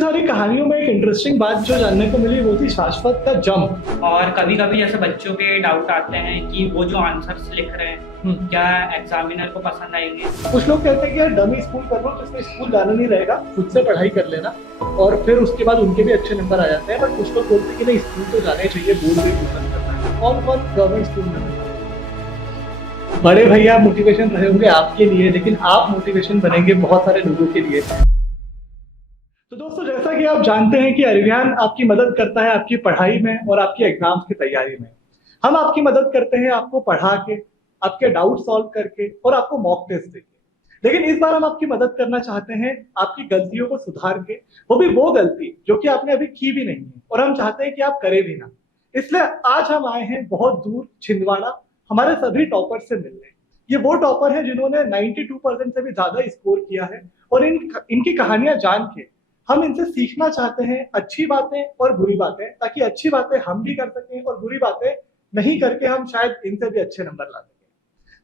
सारी कहानियों में एक इंटरेस्टिंग बात जो जानने को मिली वो थी शाश्वत का जंप। और कभी कभी जैसे बच्चों के डाउट आते हैं कि वो जो आंसर्स लिख रहे हैं क्या एग्जामिनर को पसंद आएंगे। कुछ लोग कहते हैं कि यार डमी स्कूल कर लो, जिसमें स्कूल जाना नहीं रहेगा, खुद से पढ़ाई कर लेना और फिर उसके बाद उनके भी अच्छे नंबर आ जाते हैं। बट कुछ लोग बोलते हैं कि नहीं, स्कूल तो जाने चाहिए, बोर्ड भी पसंद करना है। कौन कौन गवर्नमेंट स्कूल में? बड़े भैया मोटिवेशन रहे होंगे आपके लिए, लेकिन आप मोटिवेशन बनेंगे बहुत सारे लोगों के लिए। तो दोस्तों, जैसा कि आप जानते हैं कि अरिवियान आपकी मदद करता है आपकी पढ़ाई में और आपकी एग्जाम्स की तैयारी में। हम आपकी मदद करते हैं आपको पढ़ा के, आपके डाउट सॉल्व करके और आपको मॉक टेस्ट देके। लेकिन इस बार हम आपकी मदद करना चाहते हैं आपकी गलतियों को सुधार के, वो भी वो गलती जो कि आपने अभी की भी नहीं है और हम चाहते हैं कि आप करें भी ना। इसलिए आज हम आए हैं बहुत दूर छिंदवाड़ा हमारे सभी टॉपर्स से मिलने। ये वो टॉपर है जिन्होंने 92% से भी ज्यादा स्कोर किया है और इनकी कहानियां जान के हम इनसे सीखना चाहते हैं अच्छी बातें और बुरी बातें, ताकि अच्छी बातें हम भी कर सकें और बुरी बातें नहीं करके हम शायद इनसे भी अच्छे नंबर ला सकें।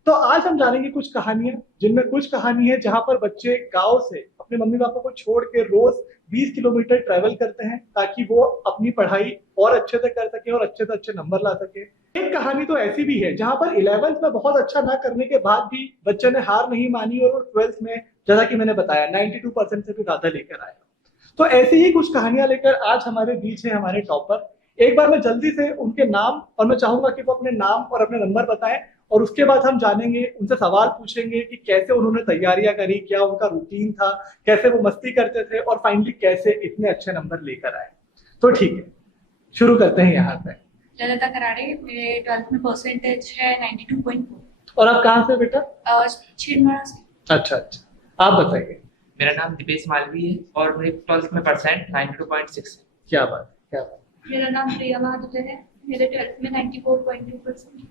तो आज हम जानेंगे कुछ कहानियां, जिनमें कुछ कहानी है जहां पर बच्चे गांव से अपने मम्मी पापा को छोड़ के रोज 20 किलोमीटर ट्रेवल करते हैं ताकि वो अपनी पढ़ाई और अच्छे से कर सके और अच्छे से अच्छे नंबर ला सके। एक कहानी तो ऐसी भी है जहां पर 11th में बहुत अच्छा ना करने के बाद भी बच्चे ने हार नहीं मानी और 12th में, जैसा कि मैंने बताया, 92% से भी ज्यादा लेकर आया। तो ऐसी ही कुछ कहानियां लेकर आज हमारे बीच है हमारे टॉपर। एक बार मैं जल्दी से उनके नाम, और मैं चाहूंगा कि वो अपने नाम और अपने नंबर बताएं और उसके बाद हम जानेंगे, उनसे सवाल पूछेंगे कि कैसे उन्होंने तैयारियां करी, क्या उनका रूटीन था, कैसे वो मस्ती करते थे और फाइनली कैसे इतने अच्छे नंबर लेकर आए। तो ठीक है, शुरू करते हैं यहाँ से। ललिता कराड़े, मेरे 12th में परसेंटेज है 92.4। और आप कहाँ से बेटा? छिंदवाड़ा से। अच्छा, आप बताइए। मेरा नाम दीपेश मालवी है और मेरे 12th में परसेंट 92.6 है। क्या बात, क्या बात। मेरा नाम प्रिया माधुकर है, मेरे 12th में 94.2%।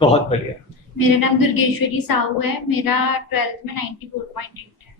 बहुत बढ़िया। मेरा नाम दुर्गेश्वरी साहू है, मेरा 12th में 94.8 है।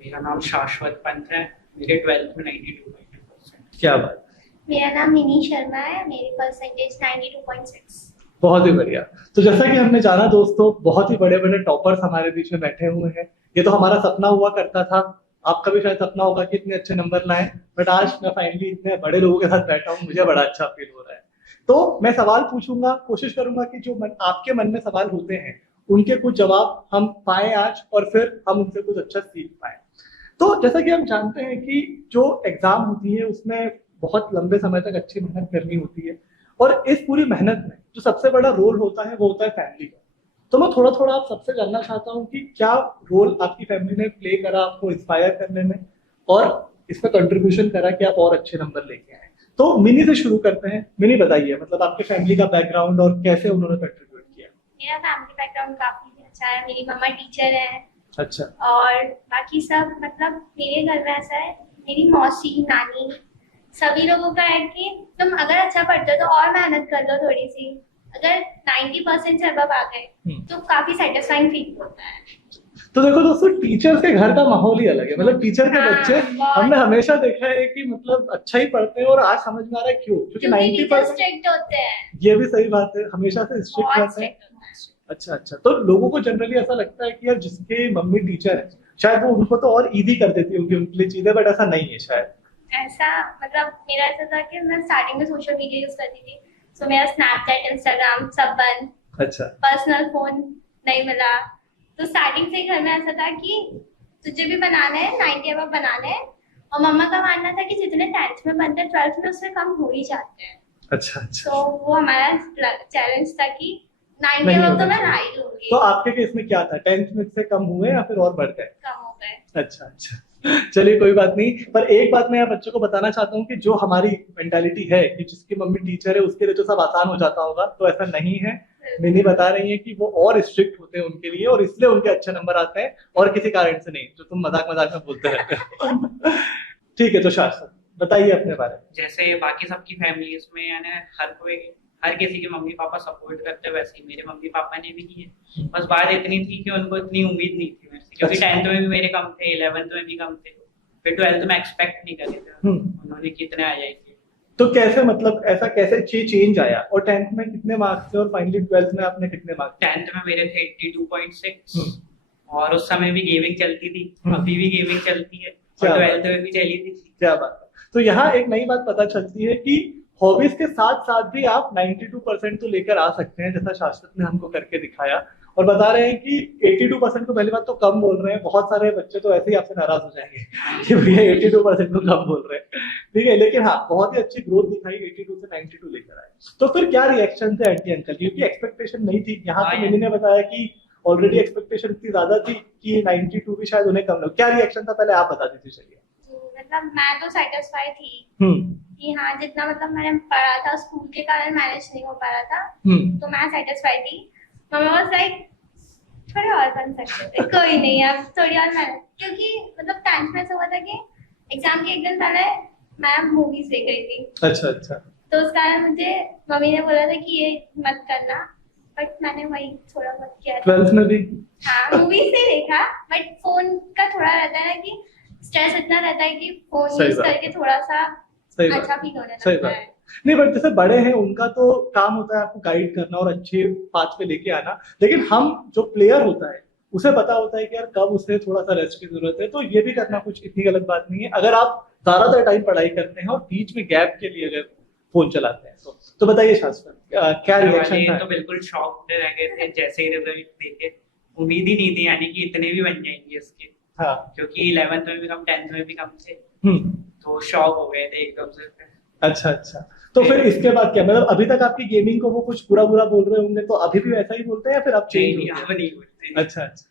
मेरा नाम शाश्वत पंत है, मेरे 12th में 92.2%। क्या बात। मेरा नाम मिनी शर्मा है, मेरी परसेंटेज 92.6। बहुत ही बढ़िया। तो जैसा कि हमने जाना दोस्तों, बहुत ही बड़े बड़े टॉपर्स हमारे बीच में बैठे हुए हैं। ये तो हमारा सपना हुआ करता था, आपका भी शायद सपना होगा कि इतने अच्छे नंबर लाएं, बट आज मैं फाइनली इतने बड़े लोगों के साथ बैठा हूँ, मुझे बड़ा अच्छा फील हो रहा है। तो मैं सवाल पूछूंगा, कोशिश करूंगा कि जो आपके मन में सवाल होते हैं उनके कुछ जवाब हम पाए आज और फिर हम उनसे कुछ अच्छा सीख पाए। तो जैसा कि हम जानते हैं कि जो एग्जाम होती है उसमें बहुत लंबे समय तक अच्छी मेहनत करनी होती है और इस पूरी मेहनत में जो सबसे बड़ा रोल होता है वो होता है फैमिली का। तो मैं थोड़ा थोड़ा आप सबसे जानना चाहता हूँ कि क्या रोल आपकी फैमिली ने प्ले करा आपको इंस्पायर करने में और इसमें कंट्रीब्यूशन करा कि आप और अच्छे नंबर लेके आए। तो मिनी से शुरू करते हैं। मिनी बताइए, मतलब आपके फैमिली का बैकग्राउंड और कैसे उन्होंने कंट्रीब्यूट किया। मेरा फैमिली बैकग्राउंड काफी अच्छा है, मेरी मम्मा टीचर है। अच्छा। और बाकी सब, मतलब मेरे घर में ऐसा है, मेरी मौसी, नानी, सभी लोगों का है कि तुम अगर अच्छा पढ़ते हो तो और मेहनत कर लो थोड़ी सी। अगर 90% से अबव आ गए तो काफी सेटिस्फाइंग फील होता है। तो देखो दोस्तों, टीचर्स के घर का माहौल ही अलग है। मतलब टीचर के बच्चे हमने हमेशा देखा है कि मतलब अच्छा ही पढ़ते हैं और आज समझ में आ रहा है क्यों, क्योंकि 90% स्ट्रिक्ट होते हैं। ये भी सही बात है, हमेशा से स्ट्रिक्ट रहते हैं। अच्छा, तो लोगों को जनरली ऐसा लगता है कि यार जिसके मम्मी टीचर है शायद वो उनको तो और इजी कर देती होंगी उनके लिए चीजें, बट ऐसा नहीं है शायद। ऐसा मतलब मेरा ऐसा था कि मैं स्टार्टिंग में सोशल मीडिया यूज करती थी, सो मेरा स्नैपचैट, इंस्टाग्राम सब बंद। अच्छा। पर्सनल फोन नहीं मिला, तो स्टार्टिंग से घर में ऐसा था कि तुझे भी बनाना है, 90 अबव बनाना है। और मम्मा का मानना था कि जितने 10th में बनते हैं 12th में उससे कम हो ही जाते हैं। अच्छा। तो वो हमारा चैलेंज था कि 90 अबव तो मैं ला ही लूंगी। तो आपके केस में क्या था, 10th में से कम हुए या फिर और बढ़ गए? कम हो गए। अच्छा, चलिए कोई बात नहीं। पर एक बात मैं यहाँ बच्चों को बताना चाहता हूँ कि जो हमारी मेंटालिटी है कि जिसकी मम्मी टीचर है उसके लिए तो सब आसान हो जाता होगा, तो ऐसा नहीं है। मिनी बता रही है कि वो और स्ट्रिक्ट होते हैं उनके लिए और इसलिए उनके अच्छे नंबर आते हैं और किसी कारण से नहीं, जो तुम मजाक मजाक में बोलते रहते हो। ठीक है, तो शाश्वत बताइए अपने बारे में। जैसे बाकी सबकी फैमिलीज में यानी हर किसी के मम्मी पापा सपोर्ट करते, वैसे ही मेरे मम्मी पापा ने भी किए। बस बात इतनी थी कि उनको इतनी उम्मीद नहीं थी मेरे से, क्योंकि 10th में भी मेरे कम थे, 11th में भी कम थे, फिर 12th में एक्सपेक्ट नहीं करे थे उन्होंने कितने आ जाएंगे। तो कैसे, मतलब ऐसा कैसे चेंज आया और 10th में कितने मार्क्स थे और फाइनली 12th में आपने कितने मार्क्स? 10th में मेरे थे 82.6 और उस समय भी गेमिंग चलती थी, अभी भी गेमिंग चलती है और 12th में भी चली थी। क्या बात है। तो यहाँ एक नई बात पता चलती है कि हॉबीज के साथ साथ भी आप 92% तो लेकर आ सकते हैं, जैसा शाश्वत ने हमको करके दिखाया। और बता रहे हैं कि 82% को पहली बात तो कम बोल रहे हैं, बहुत सारे बच्चे तो ऐसे ही आपसे नाराज हो जाएंगे कि भैया 82% को कम बोल रहे हैं, ठीक है। लेकिन हाँ, बहुत ही अच्छी ग्रोथ दिखाई, 82 से 92 लेकर आए। तो फिर क्या रिएक्शन थे आंटी अंकल, क्योंकि एक्सपेक्टेशन नहीं थी। यहाँ तो मिनी ने बताया कि ऑलरेडी एक्सपेक्टेशन इतनी ज्यादा थी कि 92 भी शायद उन्हें कम लगे। क्या रिएक्शन था, पहले आप बता दीजिए। चलिए। तो मतलब मैं तो सेटिस्फाई थी कि हाँ, जितना मतलब मैंने पढ़ा था स्कूल के कारण मैनेज नहीं हो पा रहा था, तो मैं सेटिस्फाई थी। मम्मी वाज लाइक थोड़े और बन सकते थे, कोई नहीं, अब थोड़ी और मेहनत, क्योंकि मतलब 10th में ऐसा हुआ था कि एग्जाम के एक दिन पहले मैं मूवीज देख रही थी। अच्छा अच्छा। तो उस कारण मुझे मम्मी ने बोला था कि ये मत करना, बट मैंने वही थोड़ा बहुत किया था। 12th में भी हाँ, मूवीज नहीं देखा, बट फोन का थोड़ा रहता है ना कि स्ट्रेस इतना रहता है कि फोन सही यूज बात। करके थोड़ा सा सही बात। अच्छा फील होने सही लगता बात। है। नहीं, बट जैसे बड़े हैं उनका तो काम होता है आपको गाइड करना और अच्छे पाथ पे लेके आना, लेकिन हम जो प्लेयर होता है उसे पता होता है कि यार कब उसे थोड़ा सा रेस्ट की जरूरत है। तो ये भी करना कुछ इतनी गलत बात नहीं है अगर आप ज्यादातर टाइम पढ़ाई करते हैं और बीच में गैप के लिए अगर फोन चलाते हैं तो बताइए शाश्वत, क्या घर रिएक्शन वाले था? तो बिल्कुल शॉक्ड रह गए थे जैसे ही रिजल्ट देखे। उम्मीद ही नहीं थी यानी कि इतने भी बन जाएंगे इसके, हाँ। क्योंकि 11th में भी कम, 10th में भी कम थे, तो शॉक हो गए थे एकदम से। अच्छा अच्छा। तो फिर इसके बाद क्या, मतलब अभी तक आपकी गेमिंग को वो कुछ बुरा बुरा बोल रहे होंगे, तो अभी भी वैसा ही बोलते हैं या फिर आप चेंज हो नहीं, गए? अब नहीं बोलते। अच्छा अच्छा,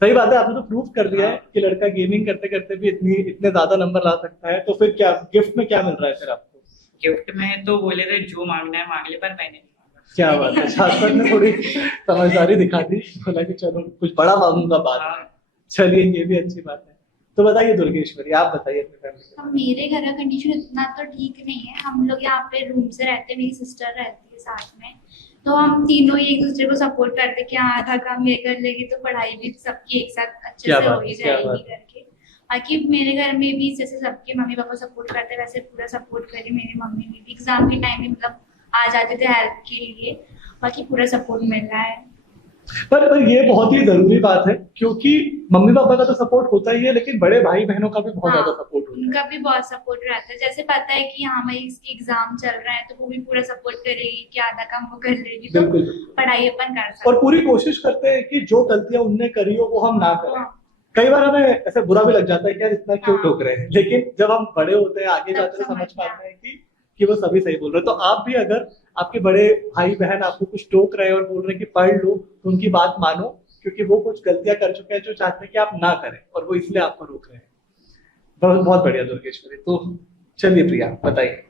सही बात है। आपने तो प्रूव कर दिया है कि लड़का गेमिंग करते करते भी इतने ज्यादा नंबर ला सकता है। तो फिर क्या गिफ्ट में क्या मिल रहा है फिर आपको? गिफ्ट में तो बोले थे जो मांगना है मांग ले, पर मैंने नहीं मांगा। क्या बात है, शाश्वत ने थोड़ी समझदारी दिखा दी, बोला कि चलो कुछ बड़ा मांगूंगा बाद में। हाँ। चलिए, ये भी अच्छी बात है। तो बताइए दुर्गेश्वरी, आप बताइए अपने फैमिली का। अब मेरे घर का कंडीशन इतना तो ठीक नहीं है। हम लोग यहाँ पे रूम से रहते हैं, मेरी सिस्टर रहती है साथ में, तो हम तीनों ही एक दूसरे को सपोर्ट करते हैं कि हाँ, आधा काम ये कर लेगी तो पढ़ाई भी सबकी एक साथ अच्छे क्या से बात हो है, ही क्या बात जाएगी करके। बाकी मेरे घर में भी जैसे सबके मम्मी पापा सपोर्ट करते हैं वैसे पूरा सपोर्ट करी मेरी मम्मी ने भी। एग्जाम के टाइम में मतलब आ जाते थे हेल्प के लिए, बाकी पूरा सपोर्ट मिल रहा है। पर ये बहुत ही जरूरी बात है, क्योंकि मम्मी पापा का तो सपोर्ट होता ही है, लेकिन बड़े भाई बहनों का भी बहुत ज्यादा सपोर्ट होता है। उनका भी बहुत सपोर्ट रहता है। जैसे पता है कि हाँ भाई इसकी एग्जाम चल रहा है तो वो भी पूरा सपोर्ट करेगी कि आधा काम वो कर लेगी, तो बिल्कुल बिल्कुल। पढ़ाई अपन कर सकते और पूरी कोशिश करते हैं कि जो गलतियां उनने करी हो वो हम ना करें। हाँ। कई बार हमें ऐसे बुरा भी लग जाता है कि यार इतना क्यों हाँ। ठोक रहे हैं, लेकिन जब हम बड़े होते हैं आगे तब जाते हैं समझ समझ में पाते हैं कि वो सभी सही बोल रहे हैं। तो आप भी अगर आपके बड़े भाई बहन आपको कुछ टोक रहे हैं और बोल रहे हैं कि पढ़ लो, तो उनकी बात मानो, क्योंकि वो कुछ गलतियां कर चुके हैं जो चाहते हैं कि आप ना करें, और वो इसलिए आपको रोक रहे हैं। बहुत बहुत बढ़िया दुर्गेश्वरी। तो चलिए प्रिया बताइए।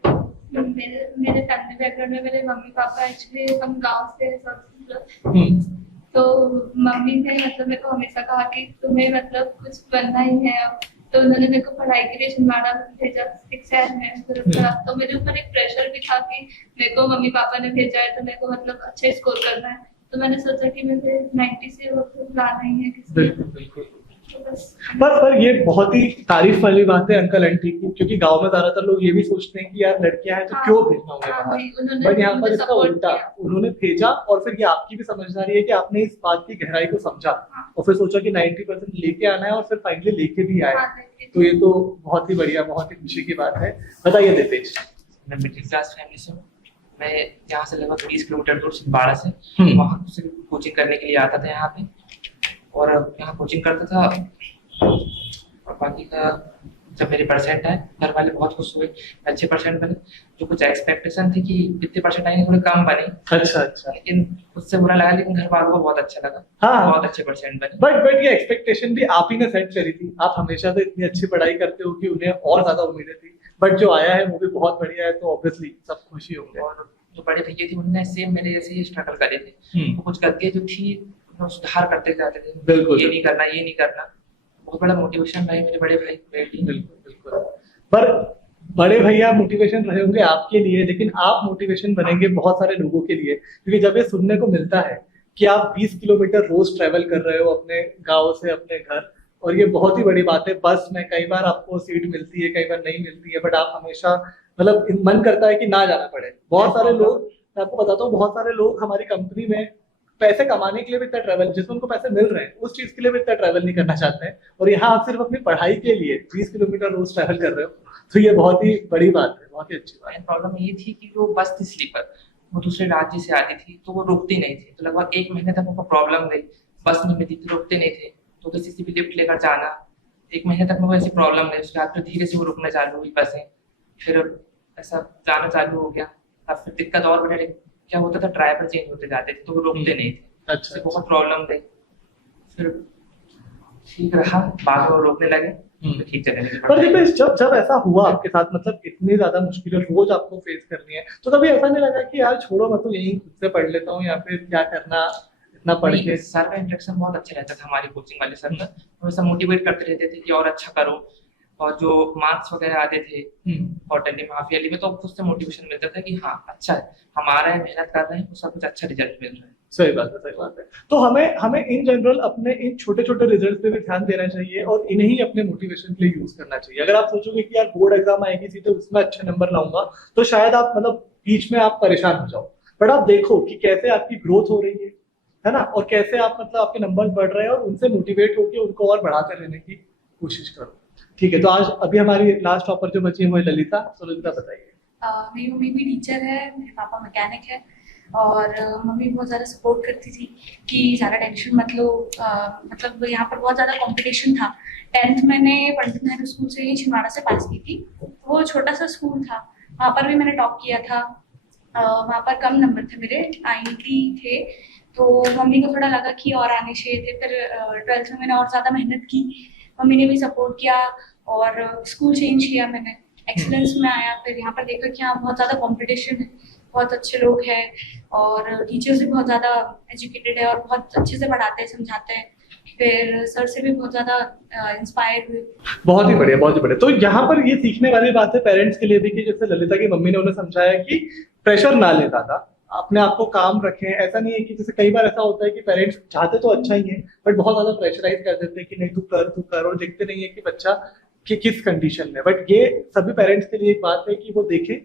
मेरे फैमिली बैकग्राउंड में मेरे मम्मी पापा एक्चुअली हम गांव से सब, तो मम्मी ने मतलब मेरे को हमेशा कहा कि तुम्हें मतलब कुछ बनना ही है अब, तो उन्होंने मेरे को पढ़ाई के लिए छिंदवाड़ा भेजा 6 शहर में। फिर उसके बाद तो मेरे ऊपर एक प्रेशर भी था कि मेरे को मम्मी पापा ने भेजा है तो मेरे को मतलब अच्छे स्कोर करना है, तो मैंने सोचा कि मुझे 90 से लाना ही है किसी बिल्कुल बिल्कुल। तो बस। पर ये बहुत ही तारीफ वाली बात है अंकल आंटी की, क्योंकि गांव में ज्यादातर लोग ये भी सोचते हैं कि यार लड़कियां हैं तो हाँ, क्यों भेजना उन्हें हाँ, बाहर। नहीं, उन्होंने बट यहाँ पर मुझे इसका support उल्टा, किया। उन्होंने भेजा और फिर ये आपकी भी समझदारी है कि आपने इस बात की गहराई को समझा और फिर सोचा कि 90% लेके आना है और फिर फाइनली लेके भी आए। हाँ, लेके तो ये तो बहुत ही बढ़िया, बहुत ही खुशी की बात है। बताइए दिपेश। मैं मिडिल क्लास फैमिली से हूँ। मैं यहाँ से लगभग 20 किलोमीटर दूर छिंदवाड़ा से वहाँ से कोचिंग करने के लिए आता था यहाँ पे, और यहाँ कोचिंग करता था। और बाकी का जब मेरे परसेंट आए घर वाले बहुत खुश हुए, अच्छे परसेंट बने। जो कुछ एक्सपेक्टेशन थी कि इतने परसेंट आएंगे थोड़े कम बने, अच्छा अच्छा। लेकिन उससे बुरा लगा, लेकिन घर वालों को बहुत अच्छा लगा। हाँ। बहुत अच्छे परसेंट बने। बट ये एक्सपेक्टेशन भी आप ही ने सेट करी थी। आप हमेशा से इतनी अच्छी पढ़ाई करते हो कि उन्हें और ज्यादा उम्मीदें थी, बट जो आया है वो भी बहुत बढ़िया है, तो ऑब्वियसली सब खुशी होंगे। और जो बड़े भैया थे उन्होंने सेम मेरे जैसे ही स्ट्रगल करे थे। तो कुछ गलतियां जो थी वो सुधार करते जाते थे। बिल्कुल। ये नहीं करना, ये नहीं करना। बहुत बड़ा मोटिवेशन रहे मेरे बड़े भाई मेरे लिए। बिल्कुल बिल्कुल। पर बड़े भैया मोटिवेशन रहे होंगे आपके लिए, लेकिन आप मोटिवेशन बनेंगे बहुत सारे लोगों के लिए, क्योंकि जब ये सुनने को मिलता है कि आप 20 किलोमीटर रोज ट्रेवल कर रहे हो अपने गांव से अपने घर, और ये बहुत ही बड़ी बात है। बस में कई बार आपको सीट मिलती है, कई बार नहीं मिलती है, बट आप हमेशा मतलब मन करता है कि ना जाना पड़े। बहुत सारे लोग, मैं आपको बताता हूँ, बहुत सारे लोग हमारी कंपनी में पैसे कमाने के लिए भी इतना ट्रैवल, जिसमें उनको पैसे मिल रहे हैं उस चीज के लिए भी इतना ट्रैवल नहीं करना चाहते हैं, और यहाँ आप सिर्फ अपनी पढ़ाई के लिए 20 किलोमीटर रोज ट्रैवल कर रहे हो, तो ये बहुत ही बड़ी बात है, बहुत ही अच्छी बात है। मेन प्रॉब्लम ये थी कि जो बस थी स्लीपर, वो दूसरे राज्य से आती थी, तो वो रुकती नहीं थी। तो लगभग 1 महीने तक उनको प्रॉब्लम रही, बस नहीं मिलती थी, रुकते नहीं थे, तो किसी से भी लिफ्ट लेकर जाना। 1 महीने तक मेरे को ऐसी प्रॉब्लम रही। उसके बाद फिर धीरे से वो रुकने चालू हुई बसें, फिर ऐसा जाना चालू हो गया। अब फिर दिक्कत और बढ़ने लगी। क्या होता था, ड्राइवर चेंज होते जाते थे, तो वो रुकते नहीं थे। अच्छा, उससे बहुत प्रॉब्लम रही। फिर ठीक रहा, बाद में वो रोकने लगे, तो ठीक चलने लगे। पर दिपेश, जब जब ऐसा हुआ आपके साथ, मतलब इतनी ज्यादा मुश्किलें रोज आपको फेस करनी है, तो कभी ऐसा नहीं लगा कि यार छोड़ो, मैं तो यही खुद से पढ़ लेता हूँ, या फिर क्या करना इतना पढ़ के? सर का इंटरेक्शन बहुत अच्छा रहता था, हमारी कोचिंग वाले सर का। हमेशा मोटिवेट करते रहते थे कि और अच्छा करो, और जो मार्क्स वगैरह आते थे क्वार्टरली में, हाफ ईयरली में, तो खुद से मोटिवेशन मिलता था कि हाँ अच्छा है, हमारा है, मेहनत कर रहे हैं, तो सब कुछ अच्छा रिजल्ट मिल रहा है। सही बात है, सही बात है। तो हमें हमें इन जनरल अपने इन छोटे छोटे रिजल्ट पे भी ध्यान देना चाहिए और इन्हें ही अपने मोटिवेशन के लिए यूज करना चाहिए। अगर आप सोचोगे कि यार बोर्ड एग्जाम आएगी थी तो उसमें अच्छे नंबर लाऊंगा, तो शायद आप मतलब बीच में आप परेशान हो जाओ। बट आप देखो कि कैसे आपकी ग्रोथ हो रही है ना, और कैसे आप मतलब आपके नंबर बढ़ रहे हैं, और उनसे मोटिवेट होकर उनको और बढ़ाते रहने की कोशिश करो। ठीक है, तो आज अभी हमारी लास्ट टॉपर जो बची है वो है ललिता। तो ललिता बताइए। मेरी मम्मी भी टीचर है, मेरे पापा मैकेनिक है, और मम्मी बहुत ज़्यादा सपोर्ट करती थी कि ज़्यादा टेंशन मत लो। मतलब यहाँ पर बहुत ज़्यादा कंपटीशन था। 10th मैंने पंडित नेहरू स्कूल से ही छिंदवाड़ा से पास की थी। वो छोटा सा स्कूल था, वहाँ पर भी मैंने टॉप किया था। वहाँ पर कम नंबर थे मेरे, 90 थे। तो मम्मी को थोड़ा लगा कि और आने चाहिए थे। फिर 12th में मैंने और ज़्यादा मेहनत की, मम्मी ने भी सपोर्ट किया, और स्कूल चेंज किया मैंने, एक्सीलेंस में आया। फिर यहाँ पर देखा कि हाँ बहुत ज़्यादा कंपटीशन है, बहुत अच्छे लोग हैं, और टीचर्स भी बहुत ज़्यादा एजुकेटेड है और बहुत अच्छे से पढ़ाते हैं, समझाते हैं। फिर सर से भी बहुत ज़्यादा इंस्पायर हुई। बहुत ही बढ़िया, बहुत ही बढ़िया। तो यहाँ पर ये सीखने वाली बात है पेरेंट्स के लिए भी कि जैसे ललिता की मम्मी ने उन्हें समझाया कि प्रेशर ना ले ज्यादा, अपने आप को काम रखें। ऐसा नहीं है कि जैसे कई बार ऐसा होता है कि पेरेंट्स चाहते तो अच्छा ही है, बट बहुत ज्यादा प्रेशराइज कर देते हैं कि नहीं तू कर, और देखते नहीं है कि बच्चा कि किस कंडीशन में। बट ये सभी पेरेंट्स के लिए एक बात है कि वो देखें,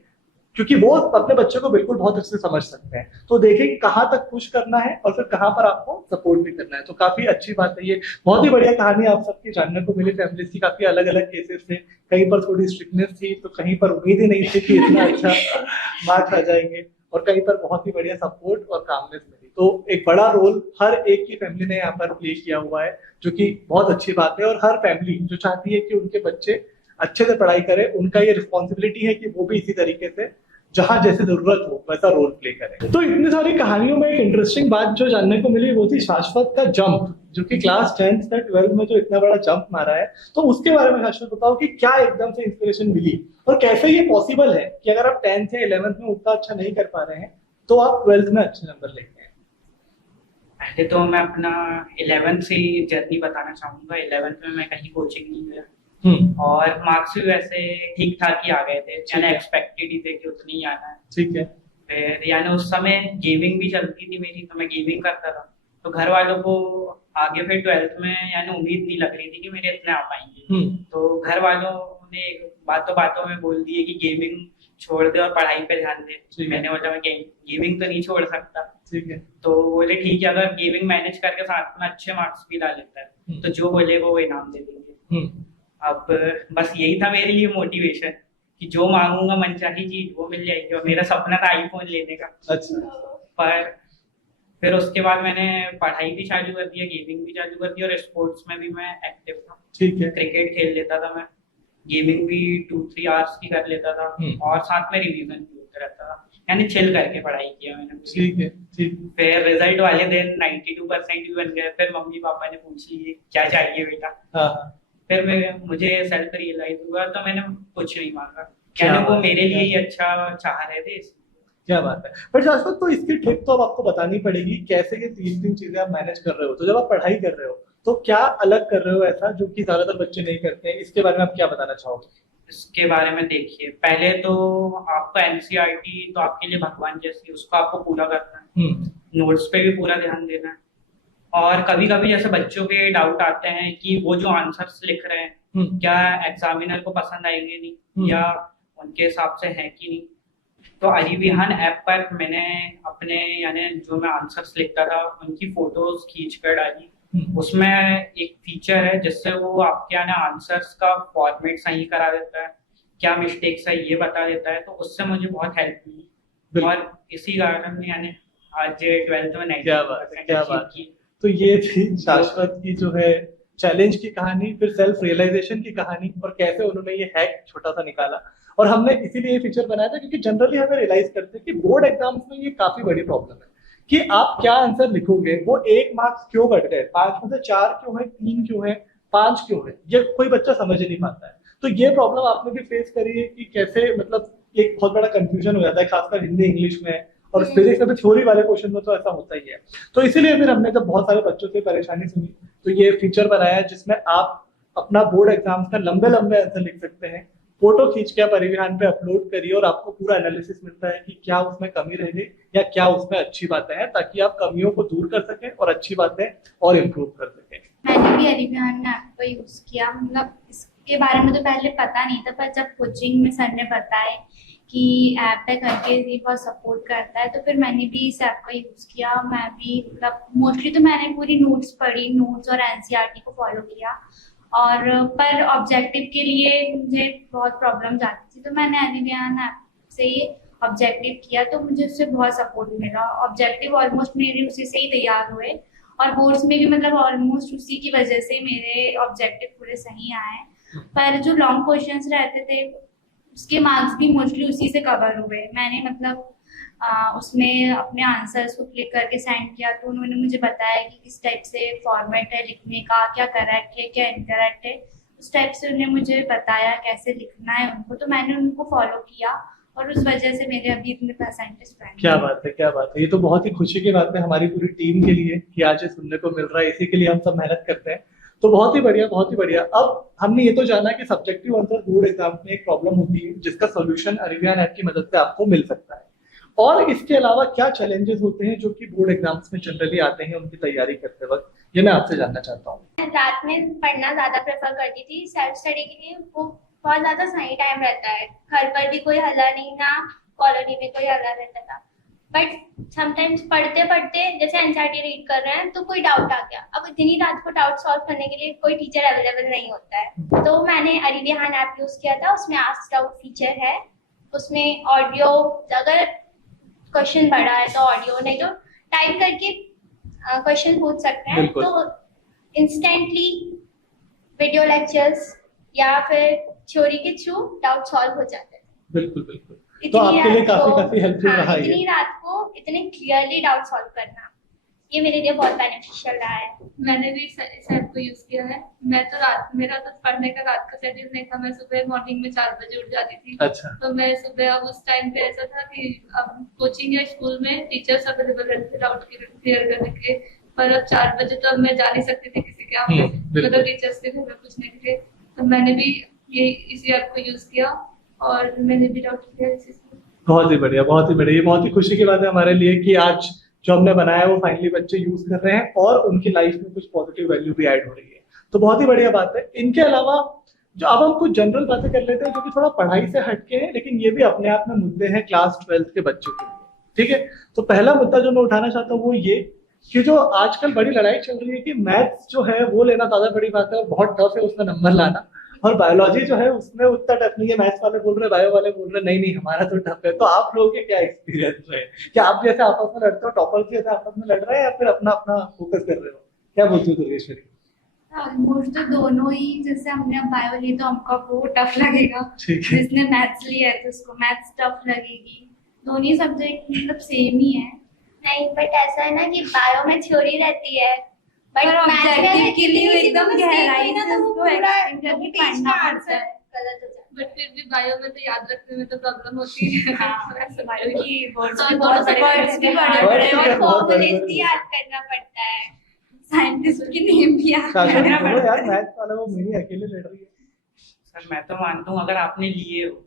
क्योंकि वो अपने बच्चे को बिल्कुल बहुत अच्छे से समझ सकते हैं। तो देखें कि कहाँ तक पुश करना है और फिर कहाँ पर आपको सपोर्ट भी करना है। तो काफी अच्छी बात है ये, बहुत ही बढ़िया कहानी आप सबकी जानने को मिली। फैमिलीज की काफी अलग अलग केसेस थे, कहीं पर थोड़ी स्ट्रिक्टनेस थी, तो कहीं पर उम्मीद ही नहीं थी कि इतना अच्छा मार्क्स आ जाएंगे, और कहीं पर बहुत ही बढ़िया सपोर्ट और कामनेस मिली। तो एक बड़ा रोल हर एक की फैमिली ने यहाँ पर प्ले किया हुआ है, जो कि बहुत अच्छी बात है। और हर फैमिली जो चाहती है कि उनके बच्चे अच्छे से पढ़ाई करें, उनका ये रिस्पॉन्सिबिलिटी है कि वो भी इसी तरीके से जहां जैसे जरूरत हो वैसा रोल प्ले करें। तो इतनी सारी कहानियों में एक इंटरेस्टिंग बात जो जानने को मिली वो थी शाश्वत का जंप, जो कि क्लास 10th से 12th में जो इतना बड़ा जंप मारा है। तो उसके बारे में शाश्वत बताओ कि क्या एकदम से इंस्पिरेशन मिली, और कैसे ये पॉसिबल है कि अगर आप 10th या 11th में उतना अच्छा नहीं कर पा रहे हैं तो आप 12th में अच्छे नंबर लेते हैं। पहले तो मैं अपना 11th से जर्नी बताना चाहूंगा। 11th में मैं कहीं कोचिंग नहीं गया, और मार्क्स भी वैसे ठीक ठाक ही आ गए थे, यानी एक्सपेक्टेड ही थे कि उतनी ही आना है। ठीक है। फिर यानी उस समय गेमिंग भी चलती थी मेरी, तो मैं गेमिंग करता था। तो घर वालों को आगे फिर 12th में यानी उम्मीद नहीं लग रही थी कि मेरे इतने आ पाएंगे। तो घर वालों ने बातों बातों में बोल दिए कि गेमिंग छोड़ दे और पढ़ाई पे ध्यान दे। मैंने बोला मैं गेमिंग तो नहीं छोड़ सकता। ठीक है। तो बोले ठीक है, अगर गेमिंग मैनेज करके साथ में अच्छे मार्क्स भी ला लेता है तो जो बोले वो इनाम दे देंगे। अब बस यही था मेरे लिए मोटिवेशन कि जो मांगूंगा मनचाही चीज वो मिल जाएगी, और मेरा सपना था आईफोन लेने का। अच्छा। पर फिर उसके बाद मैंने पढ़ाई भी चालू कर दिया, गेमिंग भी चालू कर दी, और स्पोर्ट्स में भी मैं एक्टिव था। ठीक है। क्रिकेट खेल लेता था मैं, गेमिंग भी 2-3 आवर्स की कर लेता था, और साथ में रिवीजन भी होता रहता था, यानी चिल करके पढ़ाई किया मैंने। ठीक है। ठीक। फिर रिजल्ट वाले दिन 92% भी बन गए। फिर मम्मी पापा ने पूछ ली क्या चाहिए बेटा। हाँ। फिर मुझे सेल्फ रियलाइज हुआ, तो मैंने कुछ नहीं मांगा, क्या वो मेरे लिए ही अच्छा चाह रहे थे। क्या बात है। पर शाश्वत, तो इसकी ट्रिक तो अब आपको बतानी पड़ेगी, कैसे ये 3 चीजें आप मैनेज कर रहे हो। तो जब आप पढ़ाई कर रहे हो तो क्या अलग कर रहे हो ऐसा जो कि ज्यादातर बच्चे नहीं करते हैं, इसके बारे में आप क्या बताना चाहोगे? इसके बारे में देखिए, पहले तो आपका एनसीईआरटी तो आपके लिए भगवान जैसी, उसको आपको पूरा करना है, नोट्स पे भी पूरा ध्यान देना है। और कभी कभी जैसे बच्चों के डाउट आते हैं कि वो जो आंसर्स लिख रहे हैं क्या एग्जामिनर को पसंद आएंगे नहीं, या उनके हिसाब से है कि नहीं। तो अरिविहान ऐप पर मैंने अपने यानी जो मैं आंसर्स लिखता था उनकी फोटोज खींच कर डाली। उसमें एक फीचर है जिससे वो आपके यानी आंसर्स का फॉर्मेट सही करा देता है, क्या मिस्टेक्स है ये बता देता है, तो उससे मुझे बहुत हेल्प हुई। बिल्कुल। और इसी कारण मैंने आज 12th में क्या बात है, क्या 90% बात की। तो ये थी शाश्वत की जो है चैलेंज की कहानी, फिर सेल्फ रियलाइजेशन की कहानी, और कैसे उन्होंने ये हैक छोटा सा निकाला। और हमने इसीलिए ये फीचर बनाया था क्योंकि जनरली हमें रियलाइज करते हैं कि बोर्ड एग्जाम्स में ये काफी बड़ी प्रॉब्लम है कि आप क्या आंसर लिखोगे, वो 1 मार्क्स क्यों कट गए, 5 में से 4 क्यों है, 3 क्यों है, 5 क्यों है, ये कोई बच्चा समझ ही नहीं पाता है। तो ये प्रॉब्लम आपने भी फेस करी है कि कैसे मतलब एक बहुत बड़ा कंफ्यूजन हो जाता है, खासकर हिंदी इंग्लिश में, और फिजिक्स में तो थ्योरी वाले क्वेश्चन में तो ऐसा होता ही है। तो इसीलिए फिर हमने जब बहुत सारे बच्चों से परेशानी सुनी तो ये फीचर बनाया जिसमें आप अपना बोर्ड एग्जाम्स का लंबे लंबे आंसर लिख सकते हैं, फोटो खींच के आप परिवहन पे अपलोड करिए और आपको पूरा एनालिसिस मिलता है कि क्या उसमें कमी रह गई या क्या उसमें अच्छी बातें हैं, ताकि आप कमियों को दूर कर सकें और अच्छी बातें और इम्प्रूव कर सकें। मैंने भी अरिविहान ऐप को यूज किया, मतलब इसके बारे में तो पहले पता नहीं था, पर जब कोचिंग में सर ने बताया कि ऐप पे करके ये बहुत सपोर्ट करता है, तो फिर मैंने भी इस ऐप का यूज किया। मैं भी मतलब मोस्टली तो मैंने पूरी नोट्स पढ़ी, नोट्स और एनसीईआरटी को फॉलो किया, और पर ऑब्जेक्टिव के लिए मुझे बहुत प्रॉब्लम्स आती थी, तो मैंने अरिविहान ऐप से ये ऑब्जेक्टिव किया, तो मुझे उससे बहुत सपोर्ट मिला। ऑब्जेक्टिव ऑलमोस्ट मेरे उसी से ही तैयार हुए, और बोर्ड्स में भी मतलब ऑलमोस्ट उसी की वजह से मेरे ऑब्जेक्टिव पूरे सही आए। पर जो लॉन्ग क्वेश्चंस रहते थे उसके मार्क्स भी मोस्टली उसी से कवर हुए। मैंने मतलब उसमें अपने आंसर्स को क्लिक करके सेंड किया, तो उन्होंने मुझे बताया कि किस टाइप से फॉर्मेट है लिखने का, क्या करेक्ट है क्या इनकरेक्ट है, उस टाइप से उन्होंने मुझे बताया कैसे लिखना है उनको, तो मैंने उनको फॉलो किया और उस वजह से मेरे अभी इतने परसेंटेज पाए। क्या बात है, क्या बात है, ये तो बहुत ही खुशी की बात है हमारी पूरी टीम के लिए कि आज ये सुनने को मिल रहा है, इसी के लिए हम सब मेहनत करते हैं। तो बहुत ही बढ़िया, बहुत ही बढ़िया। अब हमने ये तो जाना कि सब्जेक्टिव आंसर बोर्ड एग्जाम में एक प्रॉब्लम होती है जिसका सॉल्यूशन अरिविहान ऐप की मदद से आपको मिल सकता है, और इसके अलावा क्या चैलेंजेस होते हैं जो कि बोर्ड एग्जाम्स में जनरली आते हैं उनकी तैयारी करते वक्त, ये मैं आपसे जानना चाहता हूँ। रात में पढ़ना ज्यादा प्रेफर करती थी सेल्फ स्टडी के लिए, वो बहुत ज्यादा सही टाइम रहता है, घर पर भी कोई हल्ला नहीं, ना कॉलोनी में कोई हल्ला रहता था। बट समटाइम्स पढ़ते पढ़ते जैसे एनसीईआरटी रीड कर रहे हैं तो कोई डाउट आ गया, अब इतनी रात को डाउट सॉल्व करने के लिए कोई टीचर अवेलेबल नहीं होता है, तो मैंने अरिविहान ऐप यूज किया था। उसमें आस्क डाउट फीचर है, उसमें ऑडियो, अगर क्वेश्चन बड़ा है तो ऑडियो, नहीं तो टाइप करके क्वेश्चन पूछ सकते हैं, तो इंस्टेंटली वीडियो लेक्चर्स या फिर थ्योरी के थ्रू डाउट सॉल्व हो जाते हैं। बिल्कुल बिल्कुल, तो आपके लिए काफी हेल्पफुल रहा है। इतनी रात को इतने क्लियरली डाउट सॉल्व करना, ये मेरे लिए बहुत बेनिफिशियल रहा है। मैंने भी इस ऐप को यूज किया है। मैं तो मेरा तो पढ़ने का रात का शेड्यूल नहीं था, मैं सुबह मॉर्निंग में 4 बजे उठ जाती थी। अच्छा। तो मैं सुबह, अब उस टाइम पे ऐसा था कि अब कोचिंग या स्कूल में टीचर्स अवेलेबल रहते थे डाउट क्लियर करने के, पर अब 4 बजे तो अब मैं जा नहीं सकती थी किसी के यहाँ पे, मतलब टीचर्स के घर में पूछने के लिए। तो मैंने भी ये इसी ऐप को यूज किया और मैंने भी डाउट किया इसी से। बहुत ही बढ़िया, बहुत ही बढ़िया। ये बहुत ही खुशी की बात है हमारे लिए कि आज जो हमने बनाया है वो फाइनली बच्चे यूज कर रहे हैं और उनकी लाइफ में कुछ पॉजिटिव वैल्यू भी ऐड हो रही है, तो बहुत ही बढ़िया बात है। इनके अलावा जो अब हम कुछ जनरल बातें कर लेते हैं जो कि थोड़ा पढ़ाई से हटके हैं, लेकिन ये भी अपने आप में मुद्दे हैं क्लास 12th के बच्चों के लिए, ठीक है। तो पहला मुद्दा जो मैं उठाना चाहता हूँ वो ये कि जो आजकल बड़ी लड़ाई चल रही है कि मैथ्स जो है वो लेना ज्यादा बड़ी बात है और बहुत टफ है उसमें नंबर लाना, और बायोलॉजी जो है उसमें उतना टफ नहीं है। मैथ्स वाले बोल रहे, बायो वाले बोल रहे नहीं हमारा तो टफ है। तो आप लोगों के क्या एक्सपीरियंस है, क्या आप जैसे आपस में लड़ते हो, टॉपर्स जैसे आपस में लड़ रहे हैं, या फिर अपना अपना फोकस कर रहे हो, क्या बोलते हो दुर्गेश्वरी? ऑलमोस्ट तो दोनों ही, जैसे हमने अब बायो ली तो हमको वो टफ लगेगा, जिसने मैथ्स लिया है तो उसको मैथ्स टफ लगेगी। दोनों सब्जेक्ट मतलब सेम ही है। नहीं, बट ऐसा है ना कि बायो में थ्योरी रहती है, बट ऑब्जेक्टिव के लिए एकदम गहराई ना से तो वो उसको पूरा एक्सप्लेन करके पढ़ना पड़ता है। गलत हो जाता है। बट फिर भी बायो में तो याद रखने में तो प्रॉब्लम होती है। बायो की वर्ड्स हाँ, भी बहुत वर्ड्स बड़े भी बड़े और बड़े और फॉर्मूलेज भी याद करना पड़ता है, साइंटिस्ट की नेम भी याद करना पड़ता यार है। मैथ्स वाला वो मेरी अकेले लड़ रही है। सर मैं तो मानता हूँ अगर आपने लिए हो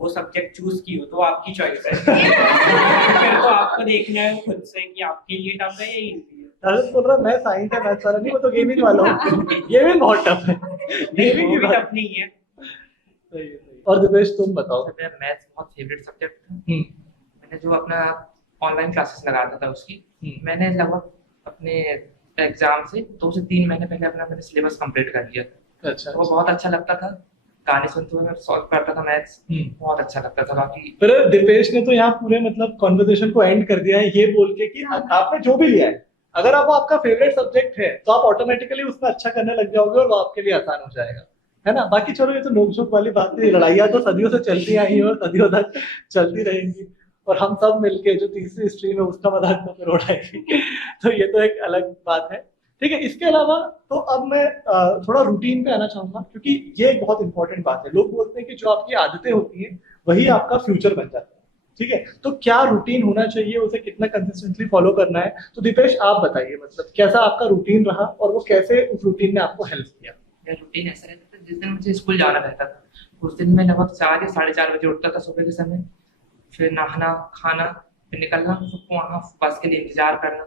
वो सब्जेक्ट चूज की हो तो आपकी चॉइस है। फिर तो आपको देखना है खुद से कि आपके लिए टफ है या इजी है। तारक बोल रहा मैं साइंस है मैथ्स वाला नहीं, वो तो गेमिंग वाला हूँ। गेमिंग बहुत टफ है, गेमिंग की भी बात टफ नहीं है। सही है, सही। और दिपेश तुम बताओ। मेरा मैथ्स बहुत फेवरेट सब्जेक्ट था। मैंने जो अपना ऑनलाइन क्लासेस लगाता था उसकी, मैंने लगभग अपने एग्जाम से 2 से 3 महीने पहले मैंने सिलेबस कंप्लीट कर लिया था। अच्छा, तो वो बहुत अच्छा लगता था। गाने सुनते हुए मैं सॉल्व करता था मैथ्स, बहुत अच्छा लगता था। बाकी पर दीपेश ने तो यहाँ पूरे मतलब कॉन्वर्सेशन को एंड कर दिया है ये बोल के कि आपने जो भी लिया है, अगर आप वो आपका फेवरेट सब्जेक्ट है तो आप ऑटोमेटिकली उसमें अच्छा करने लग जाओगे और वो आपके लिए आसान हो जाएगा, है ना। बाकी चलो ये तो नोक-झोंक वाली बात है, लड़ाइयाँ तो सदियों से चलती आई हैं और सदियों तक चलती रहेंगी, और हम सब मिलके जो तीसरी स्ट्रीम है उसका मजाक तो फिर उड़ाएंगे तो ये तो एक अलग बात है, ठीक है। इसके अलावा तो अब मैं थोड़ा रूटीन पे आना चाहूंगा, क्योंकि ये एक बहुत इंपॉर्टेंट बात है। लोग बोलते हैं कि जो आपकी आदतें होती हैं वही आपका फ्यूचर बन जाता है, ठीक है। तो क्या रूटीन होना चाहिए, उसे कितना कंसिस्टेंटली फॉलो करना है, तो दीपेश आप बताइए, मतलब कैसा आपका रूटीन रहा और वो कैसे उस रूटीन ने आपको हेल्प किया। मेरा रूटीन ऐसा रहता था, जिस दिन मुझे स्कूल जाना रहता था उस दिन मैं लगभग 4 या 4:30 बजे उठता था सुबह के समय, फिर नहाना खाना, फिर निकलना, फिर वहाँ बस के लिए इंतजार करना,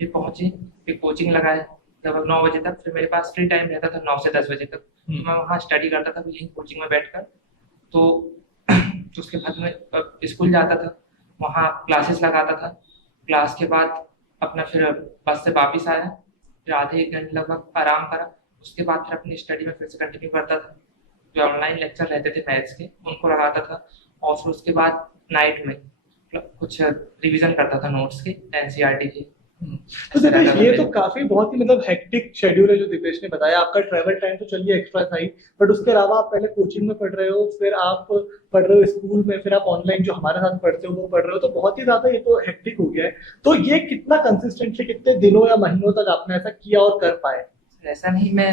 फिर पहुंचे, फिर कोचिंग लगाए लगभग 9 बजे तक, फिर मेरे पास फ्री टाइम रहता था 9 से 10 बजे तक, तो मैं वहाँ स्टडी करता था यहीं कोचिंग में बैठकर। तो उसके बाद मैं स्कूल जाता था, वहाँ क्लासेस लगाता था, क्लास के बाद अपना फिर बस से वापस आया, फिर आधे 1 घंटे लगभग आराम करा, उसके बाद फिर अपनी स्टडी में फिर से कंटिन्यू करता था। जो ऑनलाइन लेक्चर रहते थे मैथ्स के उनको लगाता था, और फिर उसके बाद नाइट में कुछ रिवीजन करता था नोट्स के, एनसीईआरटी के। तो दीपेश ये तो काफी बहुत ही मतलब हेक्टिक शेड्यूल है जो दीपेश ने बताया। आपका ट्रैवल टाइम तो चलिए एक्स्ट्रा था ही, बट उसके अलावा आप पहले कोचिंग में पढ़ रहे हो, फिर आप पढ़ रहे हो स्कूल में, फिर आप ऑनलाइन जो हमारे साथ पढ़ते हो वो पढ़ रहे हो, तो बहुत ही ज्यादा ये तो हेक्टिक हो गया है। तो ये कितना कंसिस्टेंटली, कितने दिनों या महीनों तक आपने ऐसा किया और कर पाए? ऐसा नहीं, मैं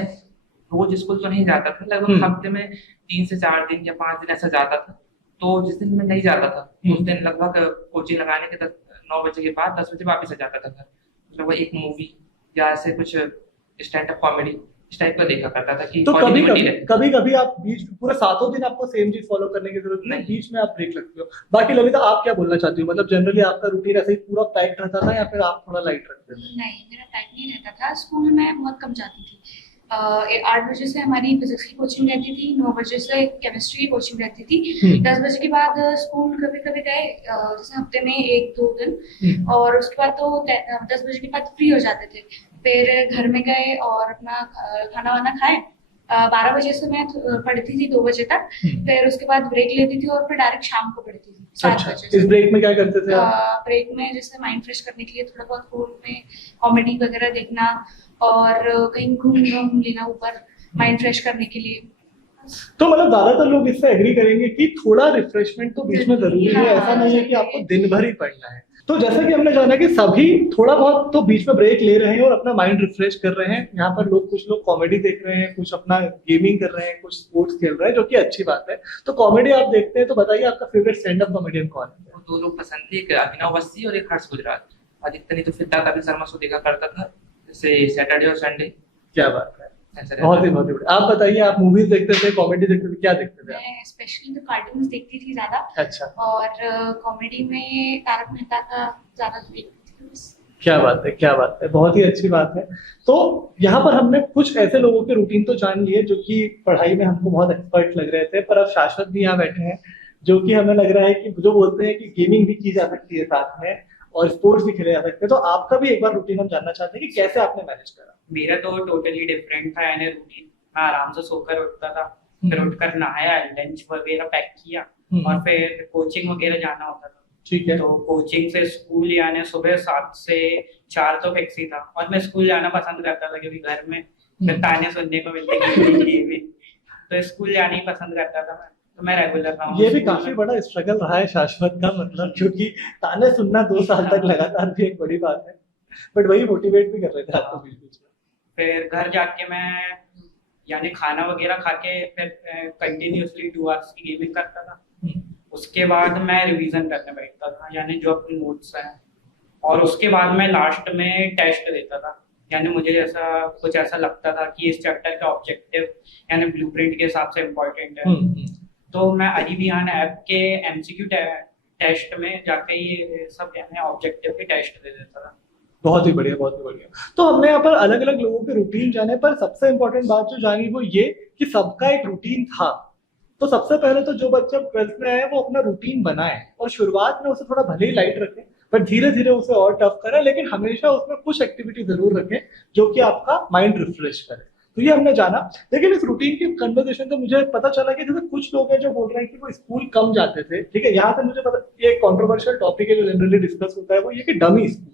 रोज स्कूल तो नहीं जाता था, लगभग हफ्ते में 3 से 4 दिन या 5 दिन ऐसा जाता था। तो जिस दिन मैं नहीं जाता था उस दिन लगभग कोचिंग लगाने के 9 बजे के बाद 10 बजे वापस आ जाता था घर, लगभग एक मूवी या ऐसे कुछ स्टैंड अप कॉमेडी इस टाइप का देखा करता था कि तो कभी कभी आप बीच पूरे 7 दिन आपको सेम चीज फॉलो करने की जरूरत नहीं, बीच में आप ब्रेक लगते हो। बाकी ललिता आप क्या बोलना चाहती हो, मतलब जनरली आपका रूटीन ऐसे ही पूरा पैक्ड रहता था या फिर आप थोड़ा लाइट रखते थे? नहीं, मेरा टाइम नहीं रहता था। स्कूल में बहुत कम जाती थी। 8 बजे से हमारी फिजिक्स की कोचिंग रहती थी, 9 बजे से केमिस्ट्री की कोचिंग रहती थी, 10 बजे के बाद स्कूल कभी कभी गए, जैसे हफ्ते में 1-2 दिन, और उसके बाद तो 10 बजे के बाद फ्री हो जाते थे, फिर घर में गए और अपना खाना वाना खाए। 12 बजे से मैं पढ़ती थी 2 बजे तक, फिर उसके बाद ब्रेक लेती थी और फिर डायरेक्ट शाम को पढ़ती थी 7 बजे से। इस ब्रेक में क्या करते थे आप? ब्रेक में जैसे माइंड फ्रेश करने के लिए थोड़ा बहुत फोन में कॉमेडी वगैरह देखना, और कहीं घूम लेना ऊपर माइंड फ्रेश करने के लिए। तो मतलब ज्यादातर लोग इससे एग्री करेंगे कि थोड़ा रिफ्रेशमेंट तो बीच में जरूरी है, ऐसा नहीं है कि आपको दिन भर ही पढ़ना है। तो जैसा कि हमने जाना कि सभी थोड़ा बहुत तो बीच में ब्रेक ले रहे हैं और अपना माइंड रिफ्रेश कर रहे हैं। यहाँ पर लोग, कुछ लोग कॉमेडी देख रहे हैं, कुछ अपना गेमिंग कर रहे हैं, कुछ स्पोर्ट्स खेल रहे हैं, जो कि अच्छी बात है। तो कॉमेडी आप देखते हैं, तो बताइए आपका फेवरेट स्टैंड अप कॉमेडियन कौन है? 2 लोग पसंद थे, एक अभिनव अवस्थी और एक हर्ष गुजराल। अधिकतर नहीं तो फिर कपिल शर्मा शो देखा करता था, जैसे सैटरडे और संडे। क्या बात है, बहुत ही बढ़िया। आप बताइए, आप मूवीज देखते थे, कॉमेडी देखते थे, क्या देखते थे? मैं स्पेशली तो कार्टून्स देखती थी ज्यादा। अच्छा। और कॉमेडी में तारक मेहता का ज्यादा देखती थी। क्या बात है, क्या बात है, बहुत ही अच्छी बात है। तो यहाँ पर हमने कुछ ऐसे लोगों के रूटीन तो जान लिए जो कि पढ़ाई में हमको बहुत एक्सपर्ट लग रहे थे, पर अब शाश्वत भी यहाँ बैठे हैं जो कि हमें लग रहा है कि जो बोलते हैं कि गेमिंग भी की जा सकती है साथ में और स्पोर्ट्स भी खेले जा सकते हैं। तो आपका भी एक बार रूटीन हम जानना चाहते हैं कि कैसे आपने मैनेज करा? मेरा तो टोटली डिफरेंट था यानी रूटीन। मैं आराम से सोकर उठता था, फिर उठकर नहाया, लंच वगैरह पैक किया और फिर कोचिंग वगैरह जाना होता था। ठीक है। तो कोचिंग से स्कूल यानी सुबह 7 से 4 तो फिक्स ही था, और मैं स्कूल जाना पसंद करता था क्योंकि घर में फिर ताने सुनने को मिलते थे, तो स्कूल जाना ही पसंद करता था मैं। तो मैं रेगुलर था। ये भी काफी बड़ा स्ट्रगल रहा है शाश्वत का, मतलब क्योंकि ताने सुनना 2 साल तक लगातार भी एक बड़ी बात है, बट वही मोटिवेट भी कर रहे थे आपको बीच बीच में। फिर घर जाके मैं यानी खाना वगैरह खा के फिर कंटिन्यूअसली 2 आवर्स की गेमिंग करता था। उसके बाद मैं रिवीजन करने बैठता था, यानी जो अपने नोट्स हैं, और उसके बाद मैं लास्ट में टेस्ट देता था। यानी मुझे कुछ ऐसा लगता था कि इस चैप्टर का ऑब्जेक्टिव यानी ब्लूप्रिंट के हिसाब से इम्पोर्टेंट है, तो मैं अरीबियान ऐप के एमसीक्यू टेस्ट में जाके ये सब यानी ऑब्जेक्टिव के टेस्ट दे देता था। बहुत ही बढ़िया, बहुत ही बढ़िया। तो हमने यहाँ पर अलग अलग लोगों के रूटीन जाने, पर सबसे इम्पोर्टेंट बात जो जानी वो ये कि सबका एक रूटीन था। तो सबसे पहले तो जो बच्चा 12th में आए वो अपना रूटीन बनाए और शुरुआत में उसे थोड़ा भले ही लाइट रखें, पर धीरे धीरे उसे और टफ करें, लेकिन हमेशा उसमें कुछ एक्टिविटी जरूर रखें जो कि आपका माइंड रिफ्रेश करे। तो ये हमने जाना। लेकिन इस रूटीन की कन्वर्सेशन से मुझे पता चला कि जैसे कुछ लोग हैं जो बोल रहे हैं कि वो स्कूल कम जाते थे, ठीक है, यहाँ से मुझे पता, ये एक कॉन्ट्रोवर्शियल टॉपिक है जो जनरली डिस्कस होता है, वो ये कि डमी स्कूल।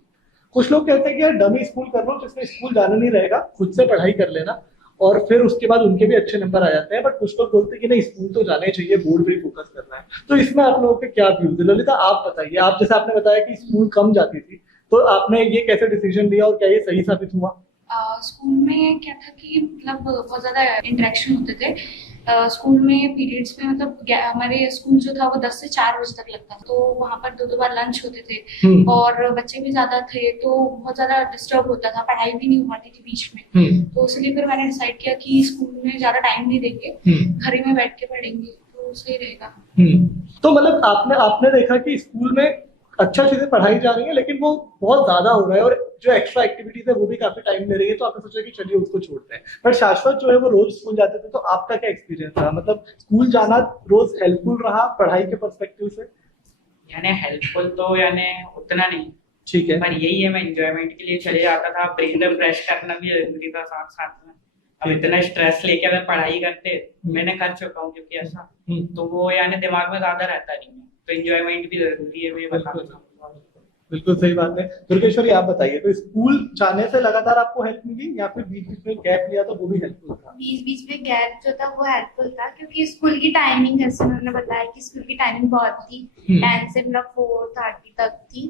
कुछ लोग कहते हैं कि यार डमी स्कूल कर लो जिसमें स्कूल जाना नहीं रहेगा, खुद से पढ़ाई कर लेना और फिर उसके बाद उनके भी अच्छे नंबर आ जाते हैं। बट कुछ लोग बोलते हैं कि नहीं, स्कूल तो जाना ही चाहिए, बोर्ड पे ही फोकस करना है। तो इसमें आप लोगों के क्या व्यूज है? ललिता आप बताइए, आप जैसे आपने बताया कि स्कूल कम जाती थी, तो आपने ये कैसे डिसीजन लिया और क्या ये सही साबित हुआ? स्कूल में क्या था कि मतलब बहुत ज़्यादा इंटरेक्शन होते थे। स्कूल में पीरियड्स में मतलब हमारे स्कूल जो था वो 10 से 4 बजे तक लगता था, तो वहाँ पर 2-2 बार लंच होते थे और बच्चे भी ज़्यादा थे, तो बहुत ज़्यादा डिस्टर्ब होता था, पढ़ाई भी नहीं हो पाती थी बीच में। तो इसलिए फिर मैंने डिसाइड किया कि स्कूल में ज़्यादा टाइम नहीं देंगे, घर ही में बैठ के पढ़ेंगे तो सही रहेगा। तो मतलब आपने देखा कि स्कूल में अच्छा चीजें पढ़ाई जा रही है लेकिन वो बहुत ज्यादा हो रहा है और जो एक्स्ट्रा एक्टिविटीज है वो भी काफी टाइम ले रही है, तो आपने सोचा कि चलिए उसको छोड़ते हैं। पर शाश्वत जो है वो रोज स्कूल जाते थे, तो आपका क्या एक्सपीरियंस रहा? मतलब स्कूल जाना रोज हेल्पफुल रहा पढ़ाई के पर्सपेक्टिव से? यानी हेल्पफुल तो यानी उतना नहीं, ठीक है, पर यही है, मैं एंजॉयमेंट के लिए चले जाता था, ब्रेन फ्रेश करना भी जरूरी था साथ साथ में। अब इतना स्ट्रेस लेके अगर पढ़ाई करते, मैंने कर चुका हूँ क्योंकि ऐसा, तो वो यानी दिमाग में ज्यादा रहता नहीं है, तो एंजॉयमेंट भी जरूरी है, मैं बताना चाहूँगा। बिल्कुल सही बात है। दुर्गेश्वरी आप बताइए, तो स्कूल जाने से लगातार आपको हेल्प मिली या फिर बीच बीच में गैप लिया तो वो भी हेल्पफुल था? बीच बीच में गैप जो था वो हेल्पफुल था, क्योंकि स्कूल की टाइमिंग, जैसे उन्होंने बताया कि स्कूल की टाइमिंग बहुत थी, 10 से मतलब 4:30 तक थी।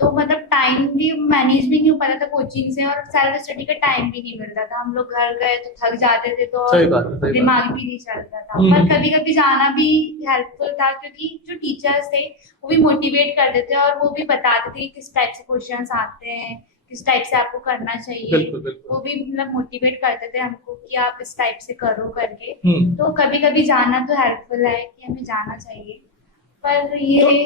तो मतलब टाइम भी मैनेज भी नहीं हो पाता था कोचिंग से, और सेल्फ स्टडी का टाइम भी नहीं मिलता था। हम लोग घर गए तो थक जाते थे, तो सही बात है, दिमाग भी नहीं चलता था। पर कभी कभी जाना भी हेल्पफुल था, क्योंकि जो टीचर्स थे वो भी मोटिवेट करते थे और वो भी बताते थे किस टाइप से क्वेश्चंस आते हैं, किस टाइप से आपको करना चाहिए। बिल्कुल, बिल्कुल। वो भी मतलब मोटिवेट करते थे हमको कि आप इस टाइप से करो करके। तो कभी कभी जाना तो हेल्पफुल है कि हमें जाना चाहिए। पर ये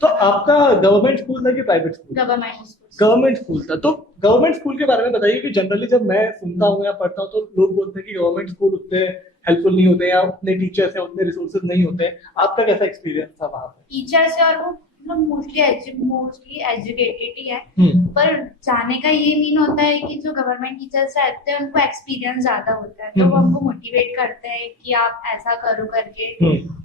तो आपका गवर्नमेंट स्कूल था कि private school? Government school. Government school था। तो गवर्नमेंट स्कूल के बारे में बताइए कि जनरली जब मैं सुनता हूँ या पढ़ता हूँ तो लोग बोलते हैं कि गवर्नमेंट स्कूल उतने हेल्पफुल नहीं होते या उतने टीचर्स हैं, उतने रिसोर्सेज नहीं होते हैं। आपका कैसा एक्सपीरियंस था वहाँ पे? टीचर्स और वो मतलब मोस्टली एजुकेटेड ही है, पर जाने का ये मीन होता है कि जो गवर्नमेंट टीचर्स रहते हैं उनको एक्सपीरियंस ज्यादा होता है, तो वो हमको मोटिवेट करते हैं कि आप ऐसा करो करके।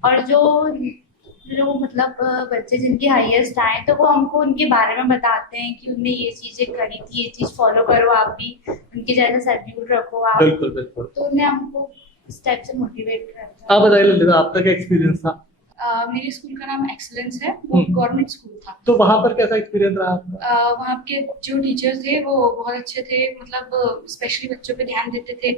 और जो मतलब बच्चे जिनके हाईएस्ट आए तो वो हमको उनके बारे में बताते हैं कि उनने ये चीजें करी थी, ये चीज फॉलो करो, आप भी उनके जैसा शेड्यूल रखो आप। बिल्कुल बिल्कुल। तो उन्हें हमको इस टाइप से मोटिवेट करता है। आप बताइए ललिता, आपका क्या एक्सपीरियंस था? मेरे स्कूल का नाम एक्सीलेंस है, वो गवर्नमेंट स्कूल था। तो वहाँ पर कैसा एक्सपीरियंस रहा आपका? वहाँ के जो टीचर्स थे वो बहुत अच्छे थे, मतलब स्पेशली बच्चों पे ध्यान देते थे।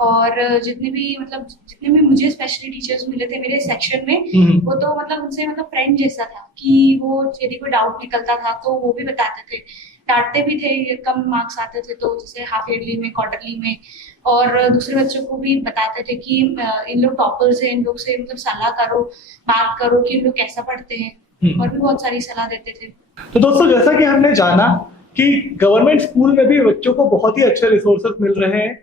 और जितने भी मुझे स्पेशली टीचर्स मिले थे मेरे सेक्शन में, वो तो मतलब उनसे मतलब फ्रेंड जैसा था कि वो यदि कोई डाउट निकलता था तो वो भी बताते थे, डांटते भी थे, कम मार्क्स आते थे तो जैसे हाफ ईयरली में, क्वार्टरली में। और दूसरे बच्चों को भी बताते थे कि इन लोग टॉपर्स हैं, इन लोग से मतलब सलाह करो, बात करो कि इन लोग कैसा पढ़ते हैं, और भी बहुत सारी सलाह देते थे। तो दोस्तों, जैसा कि हमने जाना कि गवर्नमेंट स्कूल में भी बच्चों को बहुत ही अच्छे रिसोर्सेज मिल रहे हैं,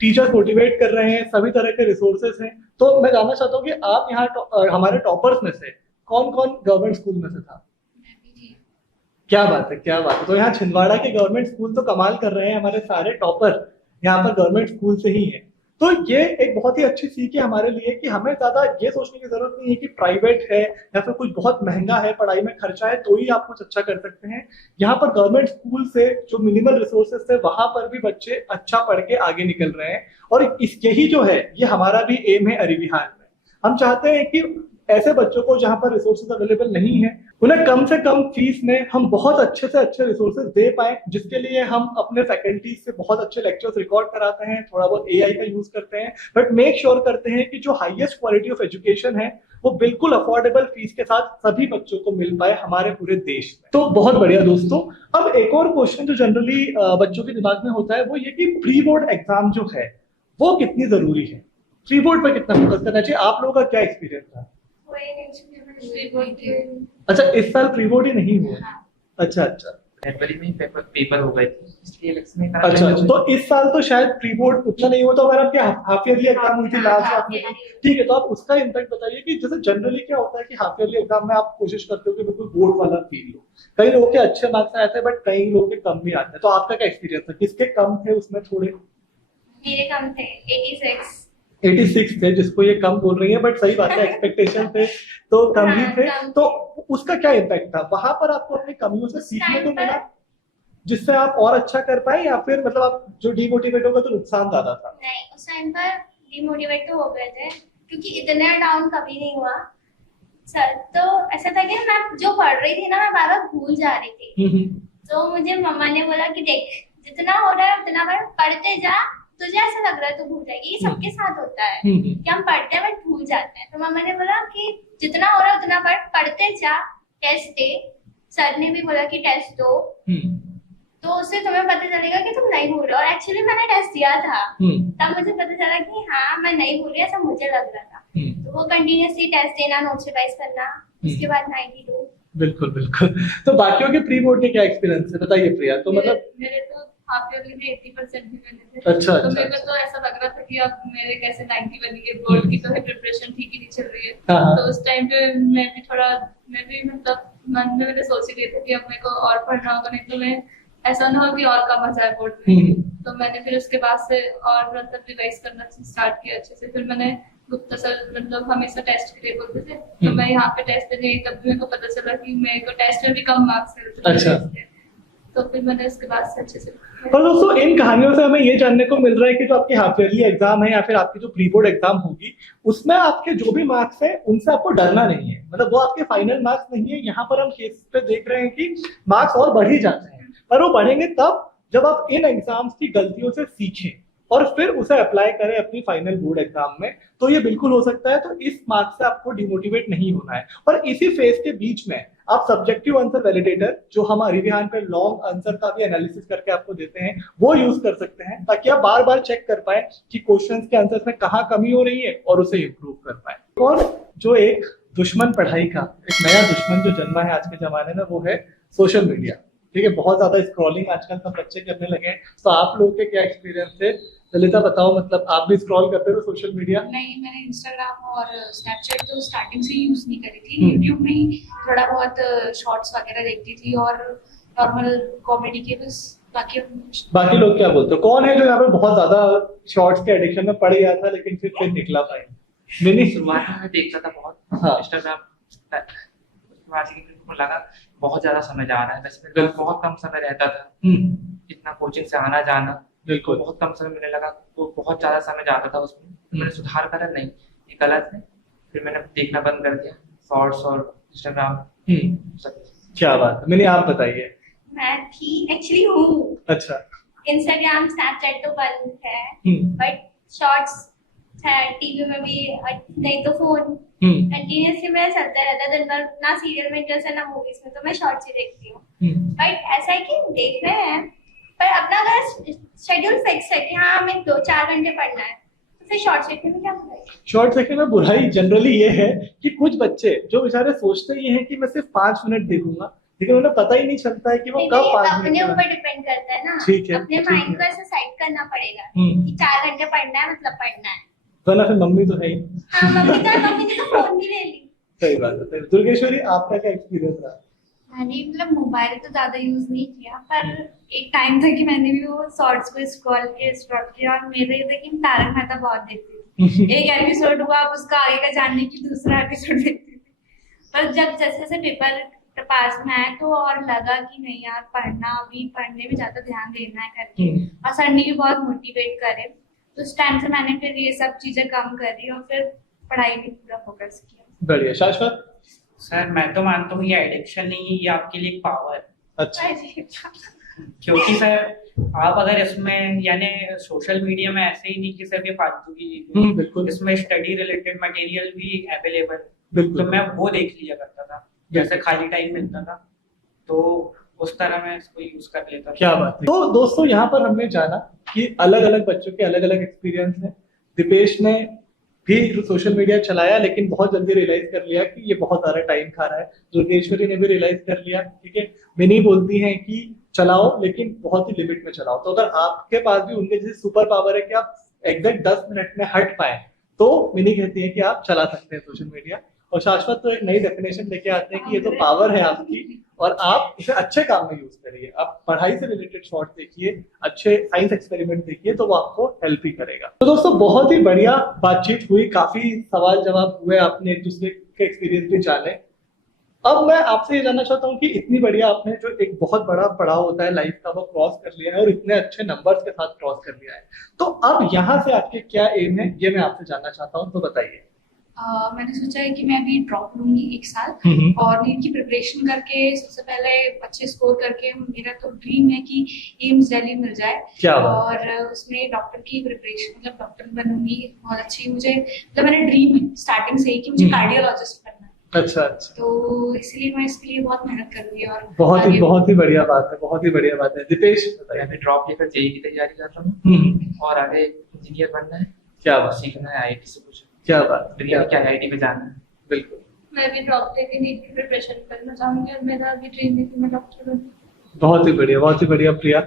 टीचर्स मोटिवेट कर रहे हैं, सभी तरह के रिसोर्सेज हैं। तो मैं जानना चाहता हूँ कि आप यहाँ हमारे टॉपर्स में से कौन कौन गवर्नमेंट स्कूल में से था? क्या बात है, क्या बात है। तो यहाँ छिंदवाड़ा के गवर्नमेंट स्कूल तो कमाल कर रहे हैं, हमारे सारे टॉपर यहाँ पर गवर्नमेंट स्कूल से ही हैं। तो ये एक बहुत ही अच्छी सीख है हमारे लिए कि हमें ज्यादा ये सोचने की जरूरत नहीं है कि प्राइवेट है या फिर कुछ बहुत महंगा है, पढ़ाई में खर्चा है तो ही आप कुछ अच्छा कर सकते हैं। यहाँ पर गवर्नमेंट स्कूल से जो मिनिमल रिसोर्सेज थे वहां पर भी बच्चे अच्छा पढ़ के आगे निकल रहे हैं। और यही जो है ये हमारा भी एम है अरिविहार में। हम चाहते हैं कि ऐसे बच्चों को जहां पर रिसोर्सेज अवेलेबल नहीं है, उन्हें कम से कम फीस में हम बहुत अच्छे से अच्छे रिसोर्सेज दे पाए, जिसके लिए हम अपने फैकल्टी से बहुत अच्छे लेक्चर्स रिकॉर्ड कराते हैं, थोड़ा बहुत एआई का यूज करते हैं, बट मेक श्योर करते हैं कि जो हाईएस्ट क्वालिटी ऑफ एजुकेशन है वो बिल्कुल अफोर्डेबल फीस के साथ सभी बच्चों को मिल पाए हमारे पूरे देश में। तो बहुत बढ़िया दोस्तों। अब एक और क्वेश्चन जो जनरली बच्चों के दिमाग में होता है वो ये कि प्री बोर्ड एग्जाम जो है वो कितनी जरूरी है, प्री बोर्ड पर कितना फोकस करना चाहिए? आप लोगों का क्या एक्सपीरियंस था? अच्छा, इस साल प्री बोर्ड ही नहीं हुआ? अच्छा अच्छा, फरवरी में पेपर हो गए थे, इसलिए इलेक्शन में अच्छा। तो इस साल तो शायद प्री बोर्ड उतना नहीं हुआ, तो अगर आपके हाफ ईयरली एग्जाम हुई थी लास्ट आपने, ठीक है, तो आप उसका इम्पैक्ट बताइए कि जैसे जनरली क्या होता है कि हाफ ईयरली एग्जाम में आप कोशिश करते हो कि बिल्कुल बोर्ड वाला फील हो। कई लोगों के अच्छे मार्क्स आते हैं बट कई लोगों के कम भी आते हैं, तो आपका क्या एक्सपीरियंस है? किसके कम थे उसमें थोड़े? मेरे कम थे 86। 86 थे, जिसको ये कम बोल रही है, बट सही बात है, एक्सपेक्टेशन थे तो कम ही हाँ, थे। कम तो उसका क्या इम्पैक्ट था वहां पर? आपको अपनी कमियों से उस सीखने time को मिला पर- जिससे आप और अच्छा कर पाए, या फिर मतलब आप जो डिमोटिवेट हो गए तो नुकसान ज्यादा था? नहीं, उस टाइम पर डिमोटिवेट तो हो गए थे क्योंकि इतना डाउन कभी नहीं हुआ सर। तो ऐसा था कि मैं जो पढ़ रही थी ना, मैं बार बार भूल जा रही थी। तो मुझे मम्मा ने बोला कि देख, जितना हो रहा है उतना बार पढ़ते जा, तुझे ऐसा लग रहा है तो भूल जाएगी। ये सबके साथ होता है कि हम पढ़ते हैं बट भूल जाते हैं। तो मम्मा ने बोला कि जितना हो रहा है उतना पढ़ते जा, टेस्ट दे। सर ने भी बोला कि टेस्ट दो, तो उससे तुम्हें पता चलेगा कि तुम नहीं भूल रहे हो। और एक्चुअली मैंने टेस्ट दिया था, तब मुझे पता चला कि हाँ मैं नहीं भूल रही, ऐसा मुझे लग रहा था। तो वो कंटिन्यूअसली टेस्ट देना, नोट्स रिवाइज करना, उसके बाद 92। बिल्कुल बिल्कुल। तो बाकियों के प्री बोर्ड के क्या एक्सपीरियंस है, बताइए प्रिया। तो मतलब मेरे तो हाफ ईयरली में 80% भी बने थे। अच्छा, तो अच्छा, मेरे को तो ऐसा लग रहा था कि अब मेरे कैसे 90 बनेंगे। बोर्ड की तो है प्रिपरेशन ठीक ही नहीं चल रही है। हाँ। तो उस टाइम पे मैं भी मतलब मन में मैंने सोच ही रही थी कि अब मेरे को और पढ़ना होगा, नहीं तो मैं ऐसा ना हो कि और कम आ जाए बोर्ड में। तो मैंने फिर उसके बाद से और मतलब रिवाइज करना स्टार्ट किया अच्छे से। फिर मैंने गुप्ता सर मतलब हमेशा टेस्ट के लिए बोलते थे, तो मैं यहाँ पे टेस्ट देने गई, तब भी मेरे को पता चला कि मेरे को टेस्ट में भी कम मार्क्स है। अच्छा। तो फिर मैंने उसके बाद से अच्छे से और दोस्तों इन कहानियों से हमें ये जानने को मिल रहा है कि जो आपकी हाफ ईयरली एग्जाम है या फिर आपकी जो प्री बोर्ड एग्जाम होगी, उसमें आपके जो भी मार्क्स है उनसे आपको डरना नहीं है। मतलब वो आपके फाइनल मार्क्स नहीं है। यहाँ पर हम केस पे देख रहे हैं कि मार्क्स और बढ़ ही जाते हैं, पर वो बढ़ेंगे तब जब आप इन एग्जाम्स की गलतियों से सीखें और फिर उसे अप्लाई करें अपनी फाइनल बोर्ड एग्जाम में। तो ये बिल्कुल हो सकता है। तो इस मार्क्स से आपको डिमोटिवेट नहीं होना है। और इसी फेज के बीच में आप सब्जेक्टिव आंसर वैलिडेटर, जो हम रिविहान पे लॉन्ग आंसर का भी एनालिसिस करके आपको देते हैं, वो यूज कर सकते हैं, ताकि आप बार बार चेक कर पाए कि क्वेश्चंस के आंसर्स में कहाँ कमी हो रही है और उसे इम्प्रूव कर पाए। और जो एक दुश्मन पढ़ाई का, एक नया दुश्मन जो जन्मा है आज के जमाने में, वो है सोशल मीडिया। ठीक है, बहुत ज्यादा स्क्रॉलिंग आजकल सब बच्चे करने लगे हैं। तो आप लोगों के क्या एक्सपीरियंस है? ललिता बताओ, मतलब आप भी स्क्रॉल करते हो सोशल मीडिया? नहीं, मैंने इंस्टाग्राम और स्नैपचैट तो स्टार्टिंग से ही यूज नहीं करी थी। यूट्यूब में ही थोड़ा बहुत शॉर्ट्स वगैरह देखती थी और नॉर्मल कॉमेडी के बस। बाकी लोग क्या बोलते हो? कौन है जो यहाँ पे बहुत ज्यादा शॉर्ट्स के एडिक्शन में पड़ गया था लेकिन फिर निकला पाए? मैंने शुरुआत में देखता था बहुत हाँ। इंस्टाग्राम, उसके बाद से मेरे को लगा बहुत ज्यादा समय जा रहा है। वैसे मेरे पास बहुत कम समय रहता था, इतना कोचिंग से आना जाना, बिल्कुल बहुत कम समय मिलने लगा, तो बहुत ज्यादा समय जाता था उसमें। तो मैंने सुधार करा, नहीं ये गलत है। फिर मैंने देखना बंद कर दिया शॉर्ट्स और इंस्टाग्राम सब। क्या बात है। मैंने आप बताइए। मैं थी एक्चुअली हूँ। अच्छा। इंस्टाग्राम स्नैपचैट तो बंद है, बट शॉर्ट्स है, टीवी में भी, नहीं तो फोन कंटिन्यूअसली मेरा चलता रहता है दिन भर। ना सीरियल में इंटरेस्ट है ना मूवीज में, तो मैं शॉर्ट्स ही देखती हूँ। बट ऐसा है कि देख रहे हैं, पर अपना अगर शेड्यूल फिक्स है कि हाँ हमें 2-4 घंटे पढ़ना है, तो फिर शॉर्ट्स देखने में क्या बुराई? शॉर्ट्स देखने में बुराई जनरली ये है कि कुछ बच्चे जो बेचारे सोचते ये हैं कि मैं सिर्फ 5 मिनट देखूंगा, लेकिन उन्हें पता ही नहीं चलता है कि वो कब 5 अपने मिनट। ऊपर डिपेंड करता है ना। ठीक है, अपने ठीक माइंड है। को ऐसे सेट करना पड़ेगा कि 4 घंटे पढ़ना है, मतलब पढ़ना है। वरना फिर मम्मी तो है ही। हाँ, मम्मी ने तो फोन भी ले ली। सही बात है। दुर्गेश्वरी, आपका क्या एक्सपीरियंस रहा? मैंने मतलब मोबाइल तो ज्यादा यूज नहीं किया, पर एक टाइम था कि मैंने भी वो शॉर्ट्स को स्क्रॉल किया और मेरे था कि तारक मेहता बहुत देखती थी। एक एपिसोड हुआ, अब उसका आगे का जानने की दूसरा एपिसोड देखती थी। पर जब जैसे जैसे पेपर पास में आया तो और लगा कि नहीं यार, अभी पढ़ने में ज्यादा ध्यान देना है करके, और सर ने भी बहुत मोटिवेट करे। तो उस टाइम से मैंने फिर ये सब चीजें कम करी और फिर पढ़ाई में पूरा फोकस किया। बढ़िया। शाश्वत? सर मैं तो मानता हूँ ये एडिक्शन नहीं है, ये आपके लिए एक पावर है। अच्छा। क्योंकि सर आप अगर इसमें यानी सोशल मीडिया में ऐसे ही नहीं कि सिर्फ ये फालतू की चीजें, बिल्कुल। इसमें स्टडी रिलेटेड मटेरियल भी अवेलेबल है। बिल्कुल। तो मैं वो देख लिया करता था, जैसे खाली टाइम मिलता था तो उस तरह मैं इसको यूज कर लेता था। क्या बात है। तो दोस्तों यहाँ पर हमने जाना कि अलग अलग बच्चों के अलग अलग एक्सपीरियंस हैं। दीपेश ने भी सोशल मीडिया चलाया लेकिन बहुत जल्दी रियलाइज कर लिया कि ये बहुत ज्यादा टाइम खा रहा है। दुर्गेश्वरी ने भी रियलाइज कर लिया। ठीक है, मिनी बोलती हैं कि चलाओ लेकिन बहुत ही लिमिट में चलाओ। तो अगर आपके पास भी उनके जैसे सुपर पावर है कि आप एग्जैक्ट 10 मिनट में हट पाए, तो मिनी कहती है कि आप चला सकते हैं सोशल मीडिया। और शाश्वत तो एक नई डेफिनेशन लेके आते हैं कि ये तो पावर है आपकी और आप इसे अच्छे काम में यूज करिए। आप पढ़ाई से रिलेटेड शॉर्ट देखिए, अच्छे साइंस एक्सपेरिमेंट देखिए, तो वो आपको हेल्प ही करेगा। तो दोस्तों बहुत ही बढ़िया बातचीत हुई, काफी सवाल जवाब हुए, आपने एक दूसरे के एक्सपीरियंस भी जाने। अब मैं आपसे ये जानना चाहता हूँ कि इतनी बढ़िया आपने जो एक बहुत बड़ा पड़ाव होता है लाइफ का वो क्रॉस कर लिया है और इतने अच्छे नंबर्स के साथ क्रॉस कर लिया है, तो अब यहाँ से आपके क्या एम है ये मैं आपसे जानना चाहता हूँ, तो बताइए। मैंने सोचा है कि मैं अभी ड्रॉप लूंगी 1 साल और नीट की प्रिपरेशन करके सबसे पहले अच्छे स्कोर करके, मेरा तो ड्रीम है कि एम्स दिल्ली मिल जाए। क्या बात। और उसमें डॉक्टर की प्रिपरेशन, मतलब डॉक्टर बनूंगी बहुत अच्छी। मुझे मतलब मेरा ड्रीम है स्टार्टिंग से ही कि मुझे कार्डियोलॉजिस्ट बनना है। अच्छा अच्छा, तो इसलिए मैं इसके लिए बहुत मेहनत करूंगी। और बहुत ही बढ़िया बात है, बहुत ही बढ़िया बात है। दीपेश मैं बताइए। अभी ड्रॉप लेकर जेईई की तैयारी कर रहा हूँ और आगे इंजीनियर बनना है, क्या बात, सीखना है आईआईटी से कुछ, क्या बात, ड्रीम है क्या आईआईटी में जाना है। बिल्कुल। मैं भी ड्रॉप लेके नीट की प्रिपरेशन करना चाहूंगी और मेरा भी ड्रीम है कि मैं डॉक्टर बनूं। बहुत ही बढ़िया, बहुत ही बढ़िया। प्रिया।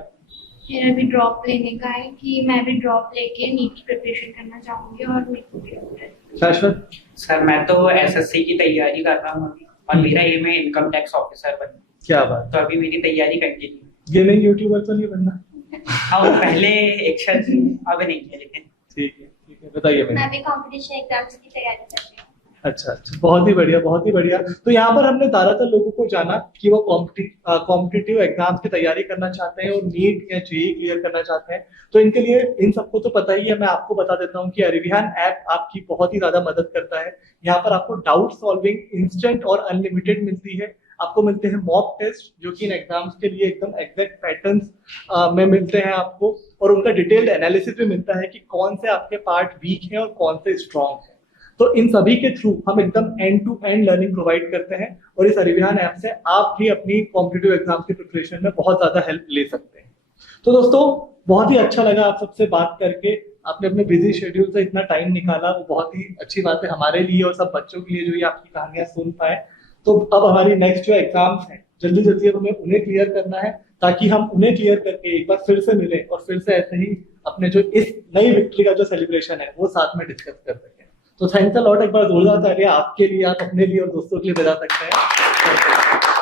मेरा भी ड्रॉप लेने का है कि मैं भी ड्रॉप लेके नीट की प्रिपरेशन करना चाहूंगी और मेरे को भी डॉक्टर। शाश्वत। सर मैं तो एसएससी की तैयारी कर रहा हूँ अभी और मेरा एम है इनकम टैक्स ऑफिसर बनना। क्या बात। तो अभी मेरी तैयारी कंटिन्यू। गेमिंग यूट्यूबर तो नहीं बनना? हाँ वो पहले इच्छा थी, अब नहीं है लेकिन। ठीक है ठीक है, बताइए मैं मैम। भी कंपटीशन एग्जाम्स की तैयारी कर रही हूँ। अच्छा अच्छा, बहुत ही बढ़िया, बहुत ही बढ़िया। तो यहाँ पर हमने ज्यादातर लोगों को जाना कि वो कॉम्पिटिटिव एग्जाम्स की तैयारी करना चाहते हैं और नीट या जेईई क्लियर करना चाहते हैं। तो इनके लिए इन सबको तो पता ही है, मैं आपको बता देता हूँ कि अरिविहान ऐप आपकी बहुत ही ज्यादा मदद करता है। यहाँ पर आपको डाउट सॉल्विंग इंस्टेंट और अनलिमिटेड मिलती है। आपको मिलते हैं मॉक टेस्ट जो कि इन एग्जाम्स के लिए एकदम एग्जैक्ट पैटर्न्स में मिलते हैं आपको, और उनका डिटेल्ड एनालिसिस भी मिलता है कि कौन से आपके पार्ट वीक हैं और कौन से स्ट्रॉन्ग हैं। तो इन सभी के थ्रू हम एकदम end to end learning provide करते हैं और इस अरिविहान ऐप से आप भी अपनी कॉम्पिटिटिव एग्जाम की प्रिपरेशन में बहुत ज्यादा हेल्प ले सकते हैं। तो दोस्तों बहुत ही अच्छा लगा आप सबसे बात करके, आपने अपने बिजी शेड्यूल से इतना टाइम निकाला, वो बहुत ही अच्छी बात है हमारे लिए और सब बच्चों के लिए जो ये आपकी कहानियां सुन पाए। तो अब हमारी नेक्स्ट जो एग्जाम्स हैं जल्दी जल्दी अब हमें उन्हें क्लियर करना है ताकि हम उन्हें क्लियर करके एक बार फिर से मिले और फिर से ऐसे ही अपने जो इस नई विक्ट्री का जो सेलिब्रेशन है वो साथ में डिस्कस कर सकें। तो थैंक्स अ लॉट, एक बार जोरदार तालियां आपके लिए, आप अपने लिए और दोस्तों के लिए बजा सकते हैं।